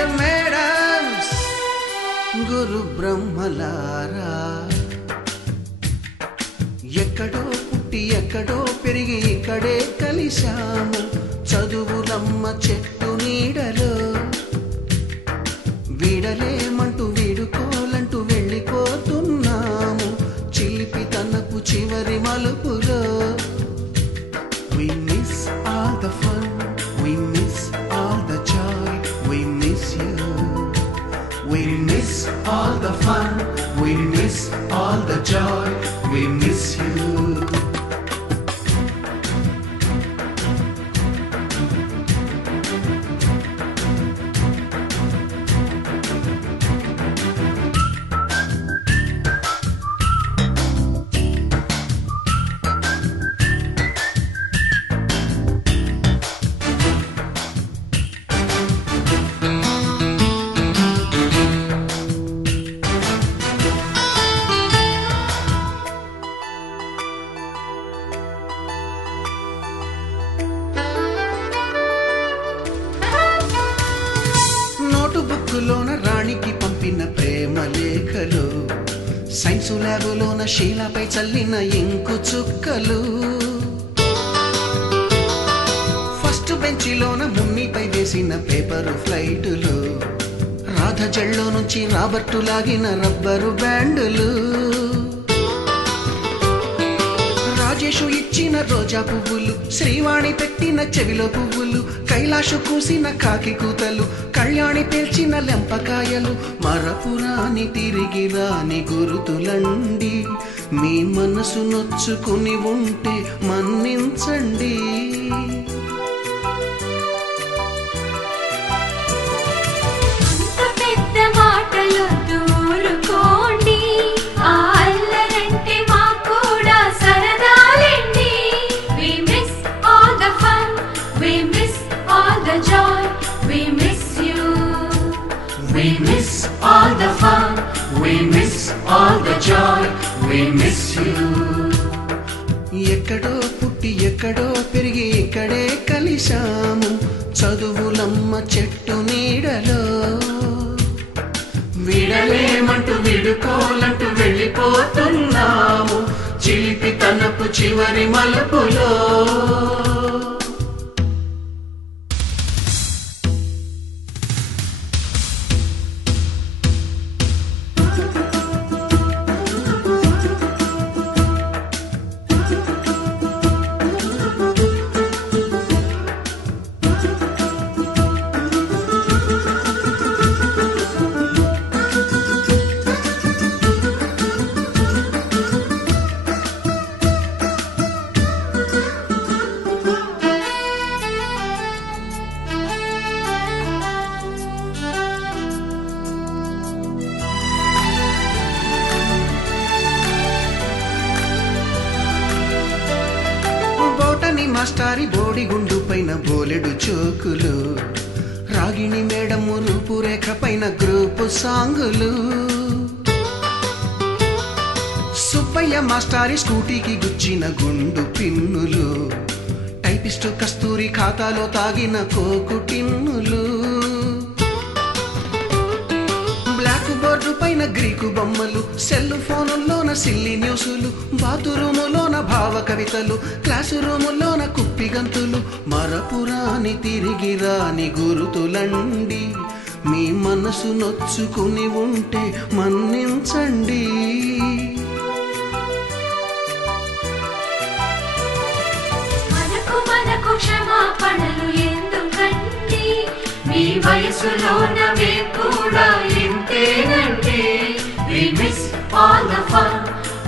Dear madams, గురు బ్రహ్మలారా, ఎక్కడో పుట్టి ఎక్కడో పెరిగి ఇక్కడే కలిశాము చదువులమ్మ చెట్టు నీడలో. వీడలేమంటూ వీడుకోలంటూ వెళ్ళిపోతున్నాము చిలిపి తనపు చివరి మలుపులో. We miss all the fun, we miss all the joy, we miss you. We miss all the fun, we miss all the joy, we miss you. బుక్కులోన రాణికి పంపిన ప్రేమ లేఖలు, సైన్సు ల్యాబులోన శీలపై చల్లిన ఇంకు చుక్కలు, ఫస్ట్ బెంచిలోన మున్నిపై వేసిన పేపరు ఫ్లైటులు, రాధ జల్లో నుంచి రాబర్టు లాగిన rubber బ్యాండులు, Rajesh ఇచ్చిన రోజా పువ్వులు, శ్రీవాణి పెట్టిన చెవిలో పువ్వులు, కైలాషు కూసిన కాకి కూతలు, కళ్యాణి పేల్చిన లెంపకాయలు, మరపురాని తిరిగి రాని గురుతులండి. మీ మనసు నొచ్చుకుని ఉంటే మన్నించండి. We miss all the fun, we miss all the joy, we miss you. ఎక్కడో పుట్టి ఎక్కడో పెరిగి ఇక్కడే కలిశాము చదువులమ్మ చెట్టు నీడలో. వీడలేమంటూ వీడుకోలంటూ వెళ్ళిపోతున్నాము చిలిపి తనపు చివరి మలుపులో. మాస్టారి బోడిగుండు పైన బోలెడు చోకులు, రాగిణి మేడము రూపురేఖ పైన గ్రూపు సాంగులు, సుబ్బయ్య మాస్టారి స్కూటీకి గుచ్చిన గుండు పిన్నులు, టైపిస్టు కస్తూరి ఖాతాలో తాగిన కోకు టిన్నులు, బ్లాక్ బోర్డు పైన గ్రీకు బొమ్మలు, సెల్ ఫోనుల్లోన సిల్లి న్యూసులు, బాతురూములోన భావ కవితలు, క్లాసు రూములోన కుప్పి గంతులు, మరపురాని తిరిగి రాని గురుతులండి. మీ మనసు నొచ్చుకుని ఉంటే మన్నించండి. మనకు క్షమాపణలు ఎందుకండి, మీ వయసులోనవే కూడా ఇంతేనండి. We miss all the fun,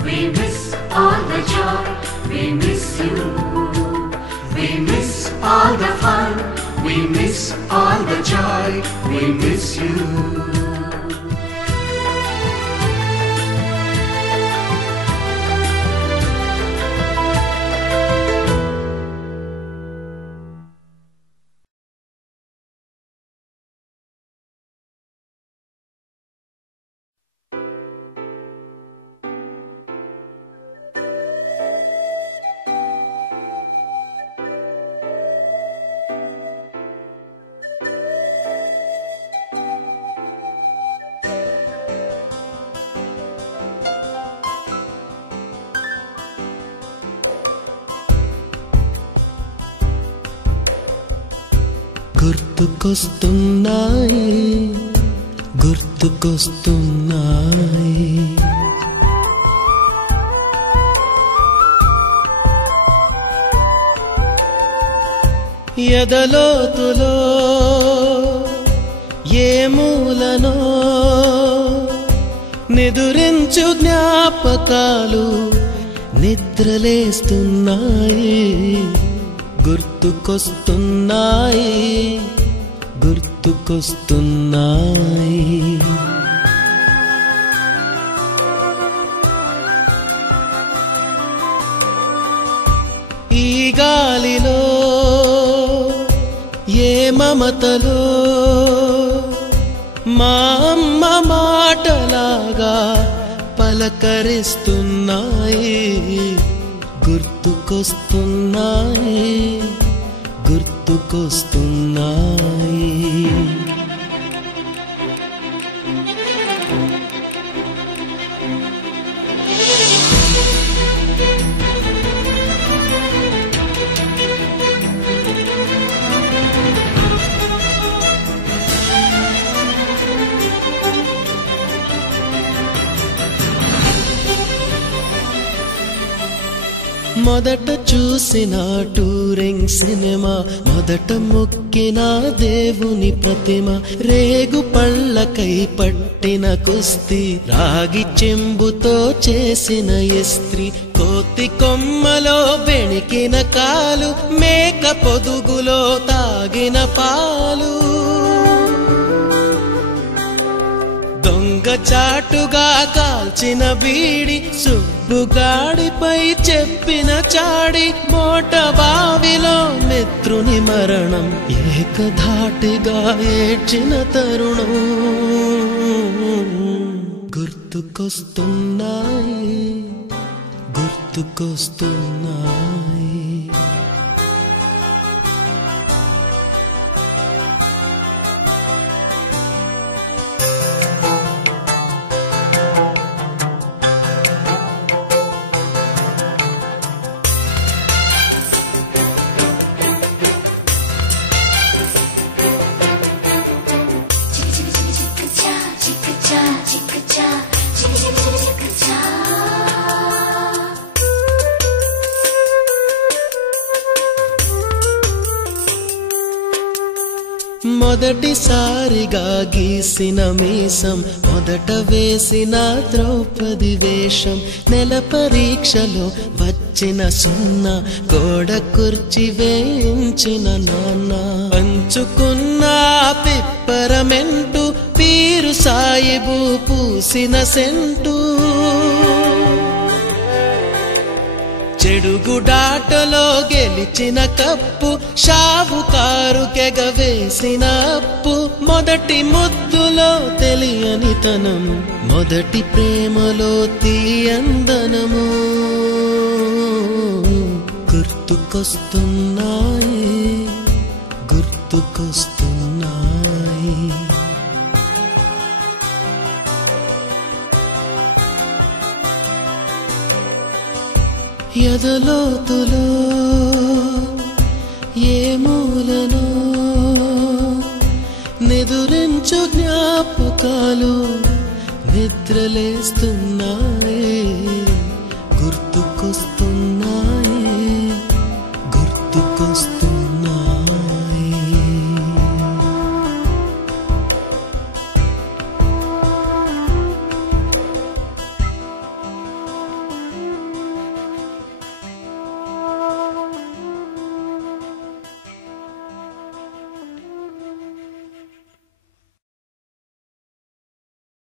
we miss all the joy, we miss you. We miss all the fun, we miss all the joy, we miss you. గుర్తుకొస్తున్నాయి గుర్తుకొస్తున్నాయి ఎదలోతులో ఏ మూలనో నిదురించు జ్ఞాపకాలు నిద్రలేస్తున్నాయి గుర్తుకొస్తున్నాయి గుర్తుకొస్తున్నాయి ఈ గాలిలో ఏ మమతలో మా అమ్మ మాటలాగా పలకరిస్తున్నాయి గుర్తుకొస్తున్నాయి గుర్తుకొస్తున్నాయి మొదట చూసిన టూరింగ్ సినిమా మొదట మొక్కిన దేవుని ప్రతిమ రేగు పళ్ళకై పట్టిన కుస్తీ రాగి చెంబుతో చేసిన ఇస్త్రీ కోతి కొమ్మలో బెణికిన కాలు మేక పొదుగులో తాగిన పాలు దొంగ చాటుగా కాల్చిన బీడి సుబ్బుగాడిపై చెప్పిన చాడి మోట బావిలో మిత్రుని మరణం ఏకధాటిగా ఏడ్చిన తరుణం గుర్తుకొస్తున్నాయి గుర్తుకొస్తున్నాయి మొదటిసారిగా గీసిన మీసం మొదట వేసిన ద్రౌపది వేషం నెల పరీక్షలో వచ్చిన సున్నా గోడ కుర్చీ వేయించిన నాన్న పంచుకున్న పిప్పరమెంటు పీరు సాయిబు పూసిన సెంటు చెడుగుడాటలో గెలిచిన కప్పు షావుకారు కెగవేసిన అప్పు మొదటి ముద్దులో తెలియనితనం మొదటి ప్రేమలో తీయందనము గుర్తుకొస్తున్నాయి గుర్తుకొస్తున్నాయి ఎదలోతులో ఏ మూలనో నిదురించు జ్ఞాపకాలు నిద్రలేస్తున్నాయి గుర్తుకొస్తున్నాయి గుర్తుకొస్తున్నాయి